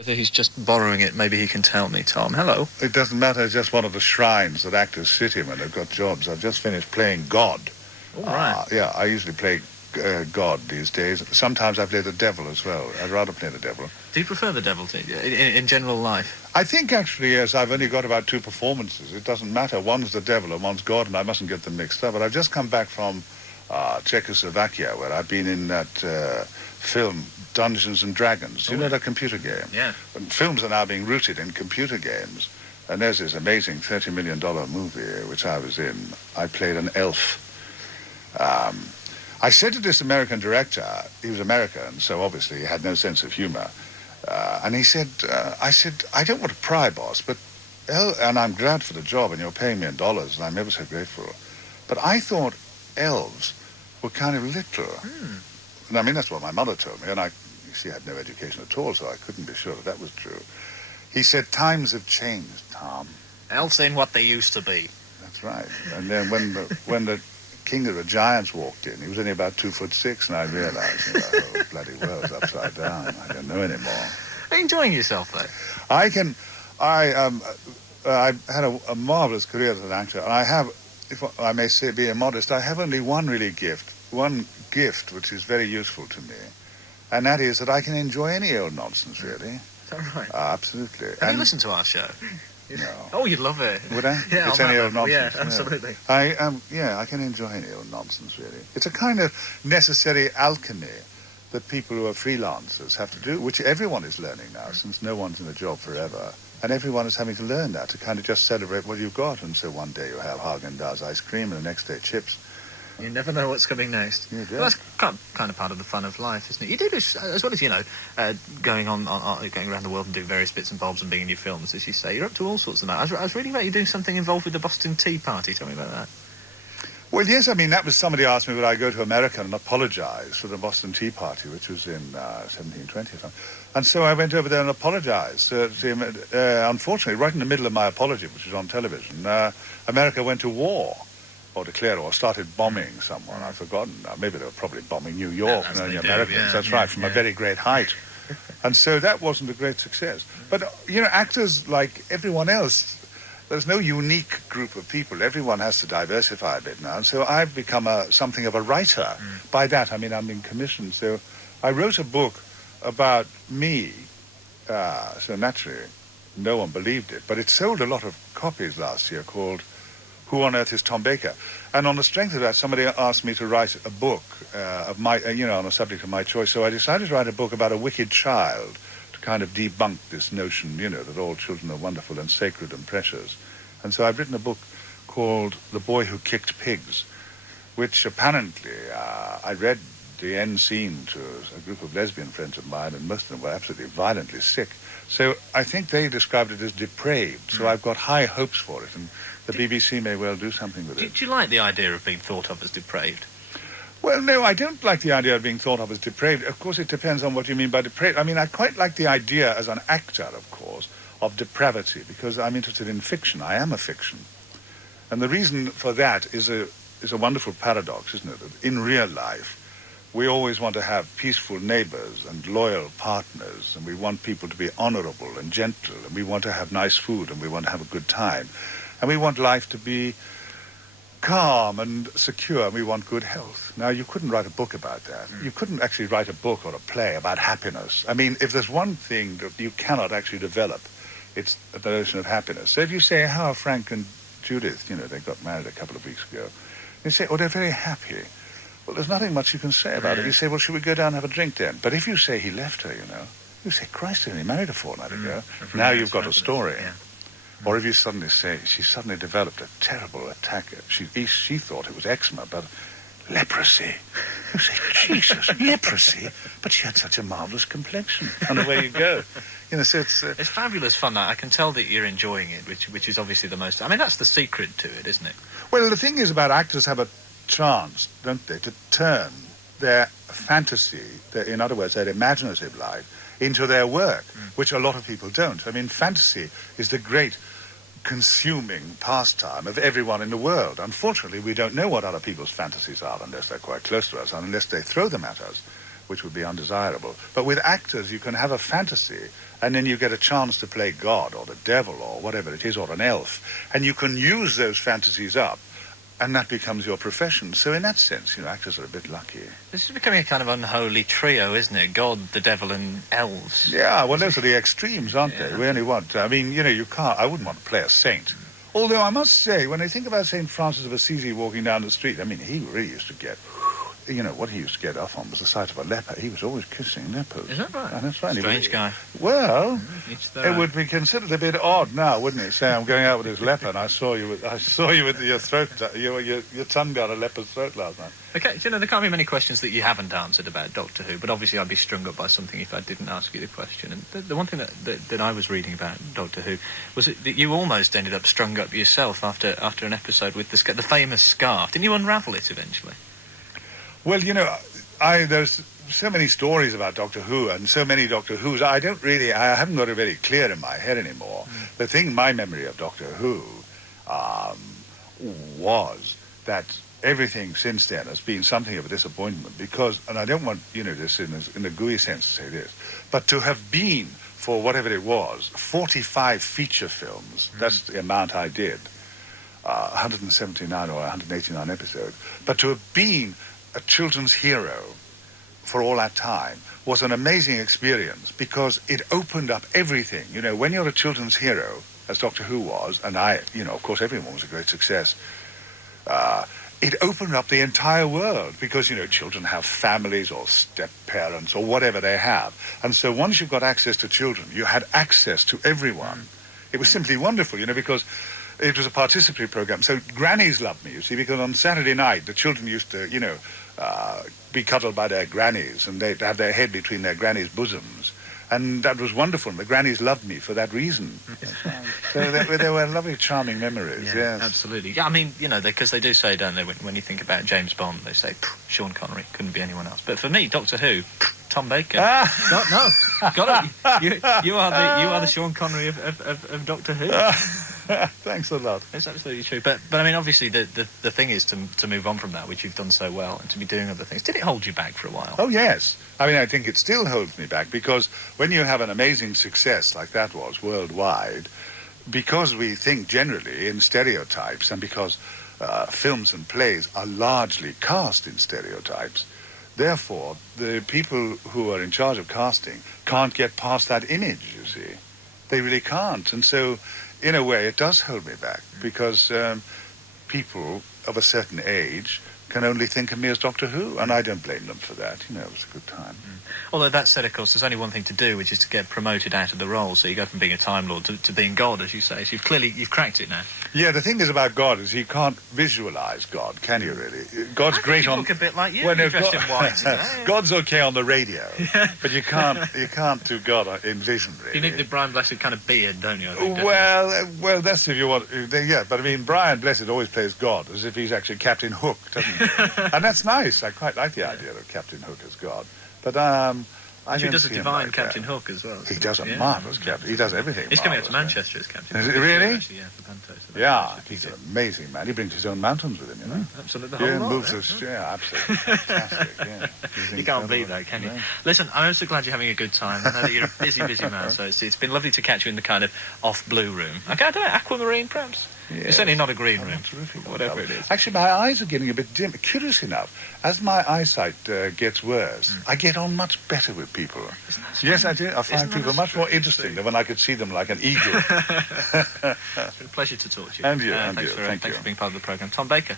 Whether he's just borrowing it, maybe he can tell me. Tom, hello. It doesn't matter. It's just one of the shrines that actors sit in when they've got jobs. I've just finished playing God. All right. Yeah, I usually play God these days. Sometimes I play the devil as well. I'd rather play the devil. Do you prefer the devil in general life? I think, actually, yes, I've only got about 2 performances. It doesn't matter. One's the devil and one's God, and I mustn't get them mixed up. But I've just come back from Czechoslovakia, where I've been in that film Dungeons and Dragons. You know that computer game? Yeah. And films are now being rooted in computer games. And there's this amazing $30 million movie which I was in. I played an elf. I said to this American director, he was American, so obviously he had no sense of humor. And he said, I said, I don't want to pry, boss, but, and I'm glad for the job, and you're paying me in dollars, and I'm ever so grateful. But I thought elves were kind of little. And I mean, that's what my mother told me, and you see, I had no education at all, so I couldn't be sure that was true. He said, times have changed, Tom. Elves ain't what they used to be. That's right. And then when the King of the Giants walked in, he was only about 2'6", and I realized, the whole bloody world's upside down. I don't know anymore. Are you enjoying yourself, though? I had a marvelous career as an actor, and I have, if I may say, being modest, I have only one gift which is very useful to me, and that is that I can enjoy any old nonsense, really. Is that right? Absolutely. Have you listened to our show? No. Oh, you'd love it. Would I? Yeah, it's any old nonsense. Yeah, absolutely. I can enjoy any old nonsense, really. It's a kind of necessary alchemy that people who are freelancers have to do, which everyone is learning now, since no one's in a job forever. And everyone is having to learn that, to kind of just celebrate what you've got. And so one day you have Haagen-Dazs ice cream, and the next day chips. You never know what's coming next. You do. Well, that's kind of part of the fun of life, isn't it? You do this, as well as, going around the world and doing various bits and bobs and being in your films, as you say. You're up to all sorts of that. I was reading about you doing something involved with the Boston Tea Party. Tell me about that. Well, yes, I mean, that was somebody asked me would I go to America and apologise for the Boston Tea Party, which was in 1720 or something. And so I went over there and apologised. Unfortunately, right in the middle of my apology, which was on television, America went to war. Or declared or started bombing someone. I've forgotten now. Maybe they were probably bombing New York, the Americans. That's right, from a very great height. And so that wasn't a great success. But, actors, like everyone else, there's no unique group of people. Everyone has to diversify a bit now. And so I've become something of a writer. By that, I mean I'm being commissioned. So I wrote a book about me. So naturally, no one believed it. But it sold a lot of copies last year, called Who on Earth is Tom Baker? And on the strength of that, somebody asked me to write a book of my, on a subject of my choice. So I decided to write a book about a wicked child to kind of debunk this notion, that all children are wonderful and sacred and precious. And so I've written a book called The Boy Who Kicked Pigs, which apparently I read the end scene to a group of lesbian friends of mine, and most of them were absolutely violently sick. So I think they described it as depraved. So I've got high hopes for it, and the BBC may well do something with it. Do you like the idea of being thought of as depraved? Well, no, I don't like the idea of being thought of as depraved. Of course, it depends on what you mean by depraved. I mean, I quite like the idea as an actor, of course, of depravity, because I'm interested in fiction. I am a fiction. And the reason for that is a wonderful paradox, isn't it? That in real life, we always want to have peaceful neighbors and loyal partners, and we want people to be honorable and gentle, and we want to have nice food, and we want to have a good time. And we want life to be calm and secure, and we want good health. Now, you couldn't write a book about that. You couldn't actually write a book or a play about happiness. I mean, if there's one thing that you cannot actually develop, it's the notion of happiness. So if you say, how are Frank and Judith, they got married a couple of weeks ago, you say, oh, they're very happy. Well, there's nothing much you can say about it. You say, well, should we go down and have a drink then? But if you say he left her, you say, Christ, he only married a fortnight ago. Now you've got a story. Yeah. Or if you suddenly say she suddenly developed a terrible attack, she thought it was eczema, but leprosy. You say, Jesus, leprosy? But she had such a marvellous complexion. And away you go. So it's fabulous fun. I can tell that you're enjoying it, which is obviously the most. I mean, that's the secret to it, isn't it? Well, the thing is about actors have a chance, don't they, to turn their fantasy, in other words, their imaginative life, into their work, which a lot of people don't. I mean, fantasy is the great consuming pastime of everyone in the world. Unfortunately, we don't know what other people's fantasies are unless they're quite close to us, and unless they throw them at us. which would be undesirable. But with actors, you can have a fantasy, and then you get a chance to play God or the devil or whatever it is, or an elf, and you can use those fantasies up, and that becomes your profession. So in that sense, actors are a bit lucky. This is becoming a kind of unholy trio, isn't it? God, the devil, and elves. Yeah, well, those are the extremes, aren't they? We only want... I mean, you can't... I wouldn't want to play a saint. Although I must say, when I think about St. Francis of Assisi walking down the street, I mean, he really used to get... what he used to get off on was the sight of a leper. He was always kissing lepers. Is that right? And that's right. Strange guy. Well, it would be considered a bit odd now, wouldn't it? Say, I'm going out with this leper, and I saw you with your throat, your tongue down a leper's throat last night. Okay, there can't be many questions that you haven't answered about Doctor Who, but obviously I'd be strung up by something if I didn't ask you the question. And the one thing that I was reading about Doctor Who was that you almost ended up strung up yourself after an episode with the famous scarf. Didn't you unravel it eventually? Well, there's so many stories about Doctor Who and so many Doctor Whos. I haven't got it very clear in my head anymore. My memory of Doctor Who was that everything since then has been something of a disappointment because, and I don't want, this in a gooey sense to say this, but to have been, for whatever it was, 45 feature films, that's the amount I did, 179 or 189 episodes, but to have been a children's hero for all that time was an amazing experience because it opened up everything. When you're a children's hero, as Doctor Who was, and of course everyone was a great success, it opened up the entire world because, children have families or step-parents or whatever they have. And so once you've got access to children, you had access to everyone. It was simply wonderful, because it was a participatory program. So grannies loved me, you see, because on Saturday night, the children used to, be cuddled by their grannies, and they'd have their head between their grannies' bosoms. And that was wonderful. The grannies loved me for that reason. So they were lovely, charming memories, yes. Absolutely. Yeah, I mean, because they do say, don't they, when you think about James Bond, they say, Sean Connery, couldn't be anyone else. But for me, Doctor Who, Tom Baker. No. Got it. You are the Sean Connery of Doctor Who. Thanks a lot. It's absolutely true. But I mean, obviously, the thing is to move on from that, which you've done so well, and to be doing other things. Did it hold you back for a while? Oh, yes. I mean, I think it still holds me back because when you have an amazing success like that was worldwide, because we think generally in stereotypes and because films and plays are largely cast in stereotypes, therefore, the people who are in charge of casting can't get past that image, you see. They really can't. And so, in a way, it does hold me back because people of a certain age can only think of me as Doctor Who, and I don't blame them for that. It was a good time. Although that said, of course, there's only one thing to do, which is to get promoted out of the role. So you go from being a Time Lord to being God, as you say. So you've cracked it now. Yeah, the thing is about God is you can't visualise God, can you really? God's great on... You look a bit like you. Well, no, dressed in white. God's okay on the radio, but you can't do God in vision, really. You need the Brian Blessed kind of beard, don't you? I think, well, that's if you want... Yeah, but I mean, Brian Blessed always plays God as if he's actually Captain Hook, doesn't he? And that's nice. I quite like the idea of Captain Hook as God. But he does a divine Captain Hook as well. He does a marvellous Captain. He does everything. He's coming up to Manchester as Captain Hook. Is it really? Actually, yeah, for Panto. Yeah, he's an amazing man. He brings his own mountains with him, Absolutely. The whole lot, moves us. Yeah, absolutely. Fantastic, yeah. You can't beat that, can you? No. Listen, I'm so glad you're having a good time. I know that you're a busy man, so it's been lovely to catch you in the kind of off-blue room. Okay, I don't know, aquamarine, perhaps? Yes. It's certainly not a green room. Terrific. Whatever it is. Actually, my eyes are getting a bit dim. Curious enough, as my eyesight gets worse, I get on much better with people. Yes, I do. I find people much more interesting than when I could see them like an eagle. It's been a pleasure to talk to you. And you. Thanks for being part of the programme. Tom Baker.